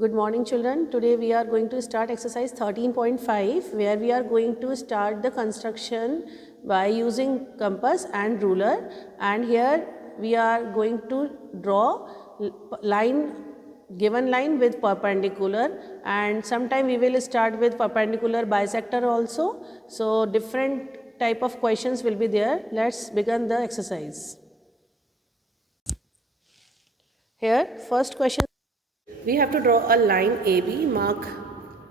Good morning, children. Today we are going to start exercise 13.5, where we are going to start the construction by using compass and ruler. And here we are going to draw given line with perpendicular, and sometime we will start with perpendicular bisector also. So different type of questions will be there. Let's begin the exercise. Here first question, we have to draw a line AB, mark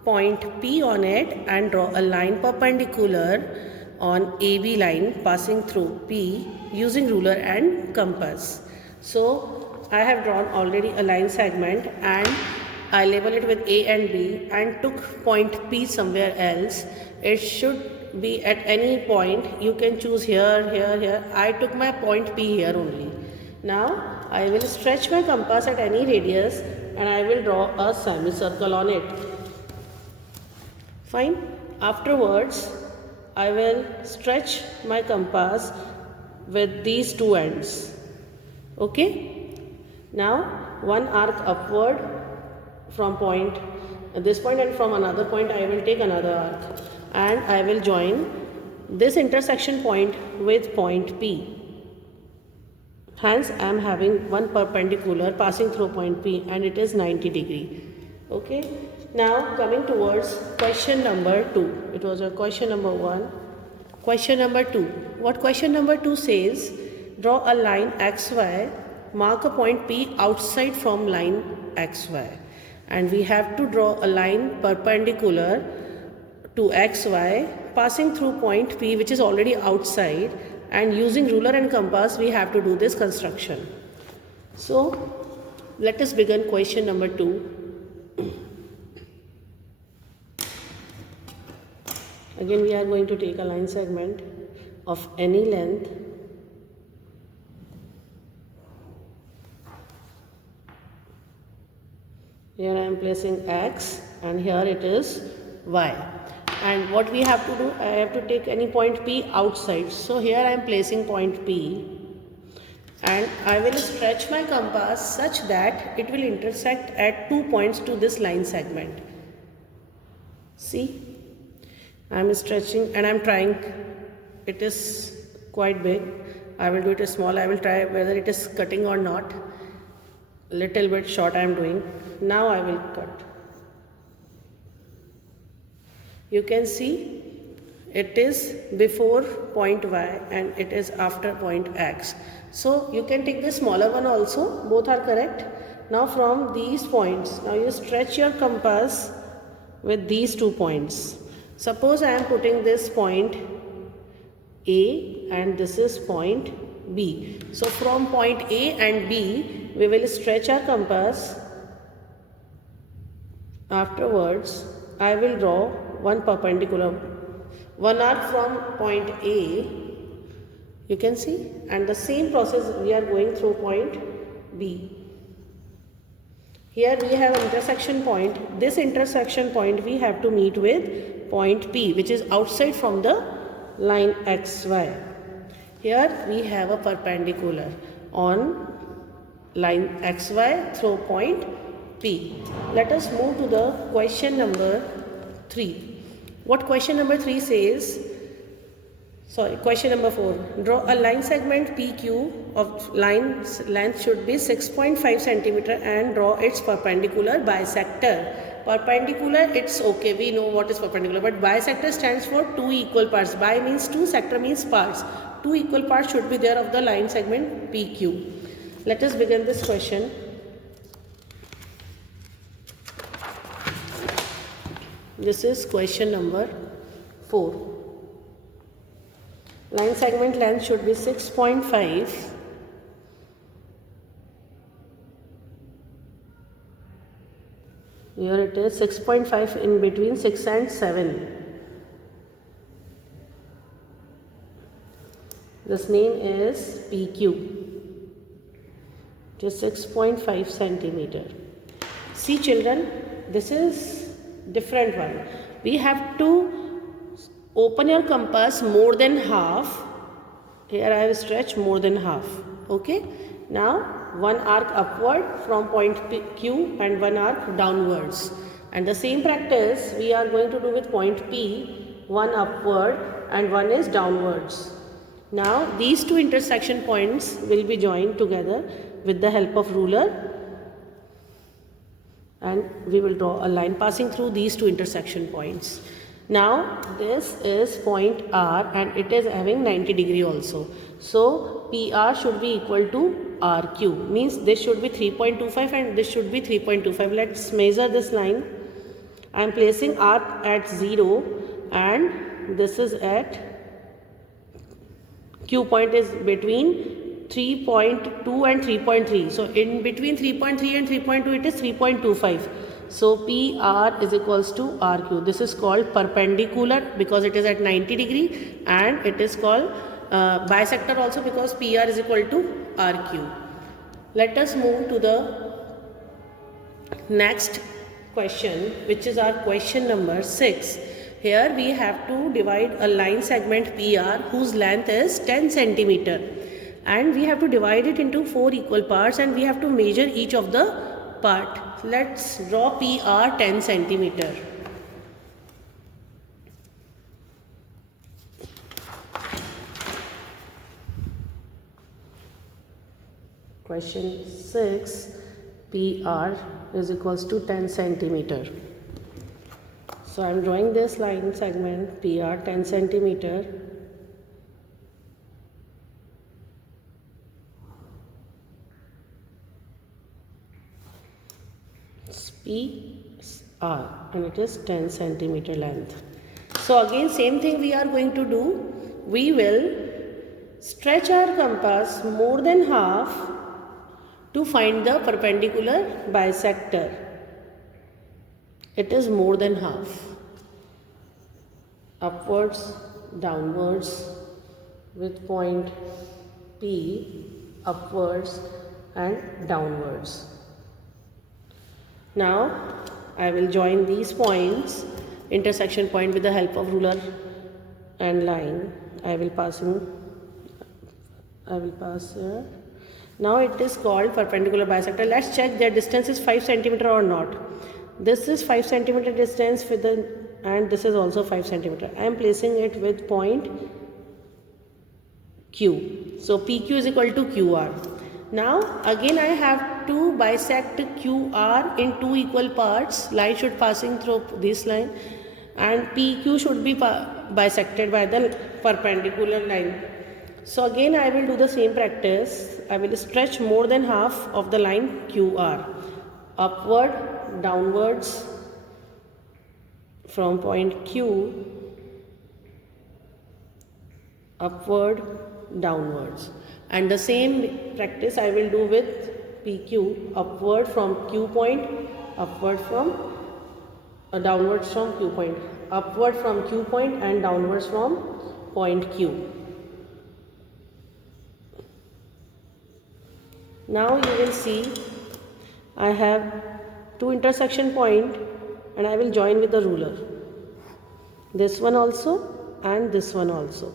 point P on it and draw a line perpendicular on AB line passing through P using ruler and compass. So I have drawn already a line segment and I label it with A and B and took point P somewhere else. It should be at any point. You can choose here, here, here. I took my point P here only. Now I will stretch my compass at any radius and I will draw a semicircle on it. Fine. Afterwards, I will stretch my compass with these two ends. Okay. Now one arc upward from this point and from another point I will take another arc and I will join this intersection point with point P. Hence, I am having one perpendicular passing through point P and it is 90 degree. Okay. Now coming towards question number 2. It was a question number 1. Question number 2. What question number 2 says? Draw a line XY, mark a point P outside from line XY. And we have to draw a line perpendicular to XY passing through point P, which is already outside, and using ruler and compass we have to do this construction. So let us begin question number 2. Again we are going to take a line segment of any length. Here I am placing X and here it is Y. And what we have to do, I have to take any point P outside. So here I am placing point P and I will stretch my compass such that it will intersect at 2 points to this line segment. See, I am stretching and I am trying. It is quite big. I will do it small. I will try whether it is cutting or not. Little bit short I am doing. Now I will cut. You can see it is before point Y and it is after point X. So you can take the smaller one also, both are correct. Now from these points, now you stretch your compass with these 2 points. Suppose I am putting this point A and this is point B. So from point A and B, we will stretch our compass. Afterwards, I will draw one perpendicular, one arc from point A, you can see, and the same process we are going through point B. Here we have an intersection point. This intersection point we have to meet with point P, which is outside from the line XY. Here we have a perpendicular on line XY through point P. Let us move to the question number 3. What question number 3 says? Question number 4. Draw a line segment PQ of line length should be 6.5 centimeter and draw its perpendicular bisector. Perpendicular, it's okay, we know what is perpendicular, but bisector stands for 2 equal parts. Bi means 2, sector means parts. 2 equal parts should be there of the line segment PQ. Let us begin this question. This is question number 4. Line segment length should be 6.5. Here it is 6.5 in between 6 and 7. This name is PQ. It is 6.5 centimeter. See children, this is different one. We have to open your compass more than half. Here I have stretched more than half. Okay. Now one arc upward from point Q and one arc downwards. And the same practice we are going to do with point P, one upward and one is downwards. Now these two intersection points will be joined together with the help of ruler, and we will draw a line passing through these two intersection points. Now this is point R and it is having 90 degree also. So PR should be equal to RQ, means this should be 3.25 and this should be 3.25. Let's measure this line. I am placing R at 0 and this is at Q point is between 3.2 and 3.3. So in between 3.3 and 3.2 it is 3.25. So PR is equals to RQ. This is called perpendicular because it is at 90 degree, and it is called bisector also because PR is equal to RQ. Let us move to the next question, which is our question number 6. Here we have to divide a line segment PR whose length is 10 centimeter, and we have to divide it into 4 equal parts and we have to measure each of the part. Let's draw PR 10 centimeter. Question 6, PR is equals to 10 centimeter. So I am drawing this line segment PR 10 centimeter. PR and it is 10 centimeter length. So again same thing we are going to do. We will stretch our compass more than half to find the perpendicular bisector. It is more than half. Upwards, downwards with point P, upwards and downwards. Now I will join these points, intersection point, with the help of ruler and line. I will pass here. Now it is called perpendicular bisector. Let's check their distance is 5 centimeter or not. This is 5 centimeter distance with the, and this is also 5 centimeter. I am placing it with point Q. So PQ is equal to QR. Now again I have to bisect QR in 2 equal parts. Line should passing through this line and PQ should be bisected by the perpendicular line. So again I will do the same practice. I will stretch more than half of the line QR. Upward, downwards from point Q, upward, downwards. And the same practice I will do with PQ, upward from Q point, upward from downwards from Q point, upward from Q point and downwards from point Q. Now you will see I have 2 intersection point and I will join with the ruler. This one also and this one also.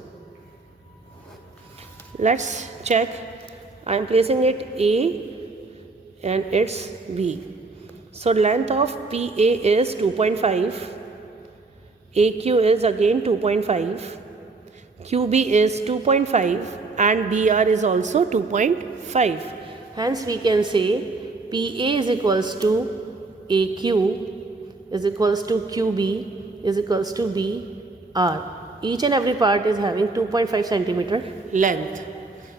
Let's check. I am placing it A and it's B. So length of PA is 2.5. AQ is again 2.5. QB is 2.5 and BR is also 2.5. Hence we can say PA is equals to AQ is equals to QB is equals to BR. Each and every part is having 2.5 centimeter length.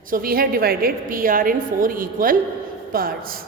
So we have divided PR in 4 equal parts.